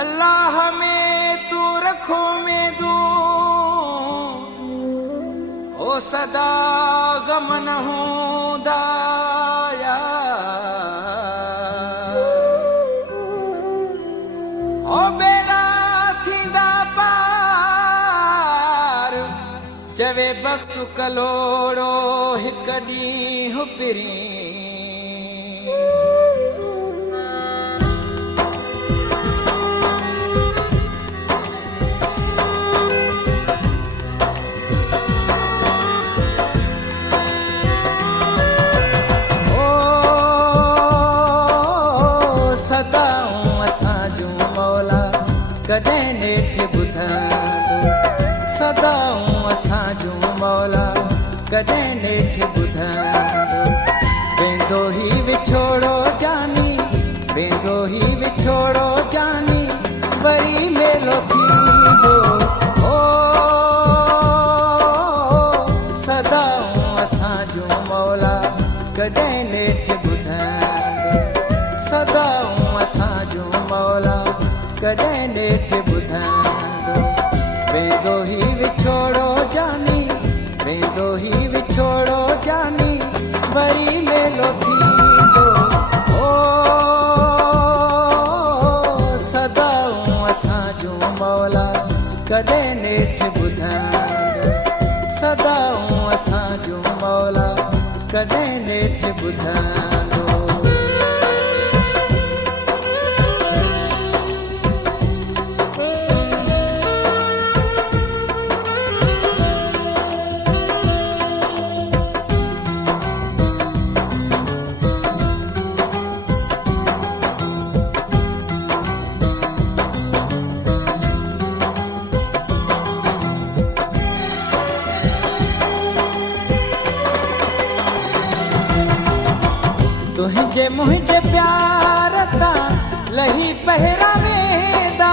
अल्लाह में तू रखो में दू ओ सदा गम न दाया ओ बेड़ा थींदा पार चवे वक्त कलोड़ो हिक ॾींहुं पिरी कॾहिं नेठि ॿुधंदो सदाऊं असां जूं मौला कॾहिं नेठि ॿुधंदो वेंदो ही विछोड़ो जानी वेंदो ही विछोड़ो जानी वरी मेलो थींदो ओ सदाऊं असां जूं मौला कॾहिं नेठि ॿुधंदो सदाऊं असां जूं मौला कॾहिं नेठि ॿुधंदो वेंदो ही विछोड़ो जानी वेंदो ही विछोड़ो जानी वरी मेलो थींदो ओ सदाऊं असां जूं मौला कॾहिं नेठि ॿुधंदो सदाऊं असां जूं मौला कॾहिं नेठि ॿुधंदो तुंहिंजे मुंहिंजे प्यार तां लही पहिरा वेंदा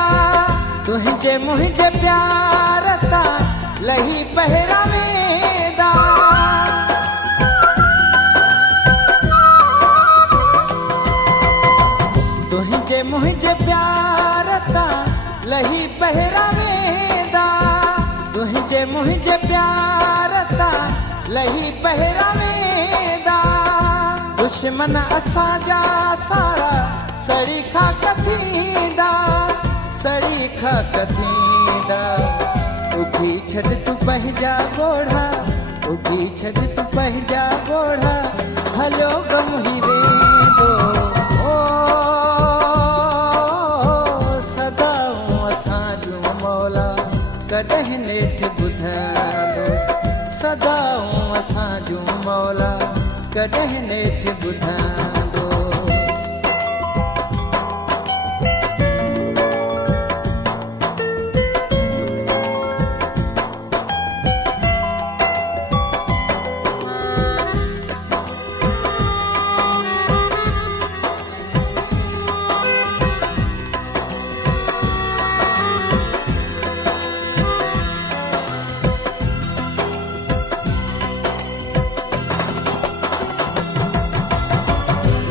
तुंहिंजे मुंहिंजे प्यार तां लही पहिरा वेंदा तुंहिंजे मुंहिंजे प्यार तां लही पहिरा वेंदा तुंहिंजे मुंहिंजे प्यार तां लही पहिरा वेंदा दुश्मन असांजा सारा सड़ी खाक थींदा सड़ी खाक थींदा उगी छॾ तूं पंहिंजा ॻोढ़ा उगी छॾ तूं पंहिंजा ॻोढ़ा हलियो गम ही वेंदो ओ सदाऊं असां जूं मौला कॾहिं नेठि ॿुधंदो सदाऊं असां जूं मौला कॾहिं नेठि ॿुधंदो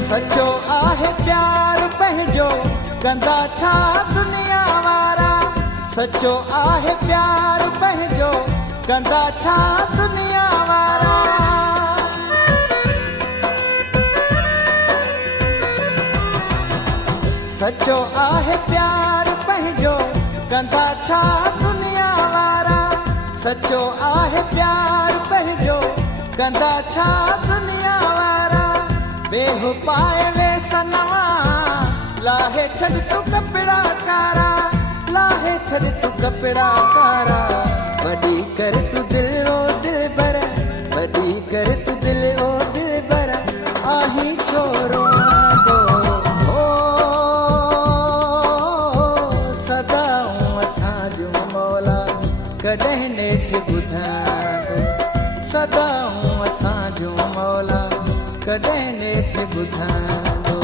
सचो आहे प्यार पंहिंजो कंदा छा दुनिया वारा सचो आहे प्यार पंहिंजो कंदा छा दुनिया वारा सचो आहे प्यार पंहिंजो कंदा छा दुनिया वारा सचो आहे प्यार पंहिंजो कंदा छा दुनिया वारा बेहू पाए वे सनवा लाहे छॾ तूं कपिड़ा कारा लाहे छॾ तूं कपिड़ा कारा वॾी कर तूं दिलि ओ दिलबर वॾी कर तूं दिलि ओ दिलबर आहीं छो रोंदो ओ सदाऊं असां जूं मौला कॾहिं नेठि ॿुधंदो सदाऊं असां जूं मौला कॾहिं नेठि ॿुधंदो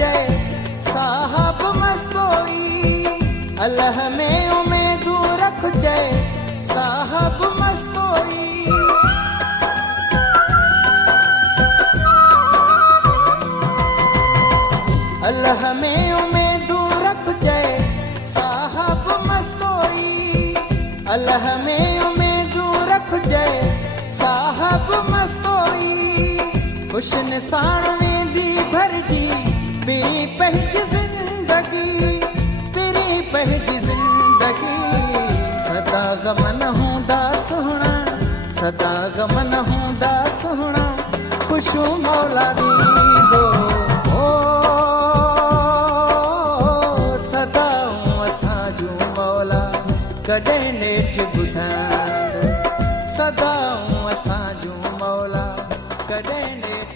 रखिजे साहब मस्तोई, अल्लाह में उमेदू रखिजे साहब मस्तोई। अल्लाह में उमेदू रखिजे साहब मस्तोई, अल्लाह में उमेदू रखिजे साहब मस्तोई। खुश निसाण वेंदी भरजी तेरी पंहिंजी ज़िंदगी, तेरी पंहिंजी ज़िंदगी। सदा गम न हूंदा सुहिणा, सदा गम न हूंदा सुहिणा, ख़ुशू मौला ॾींदो। कॾहिं नेठि ॿुधाईंदो, सदा असां जूं मौला कॾहिं नेठि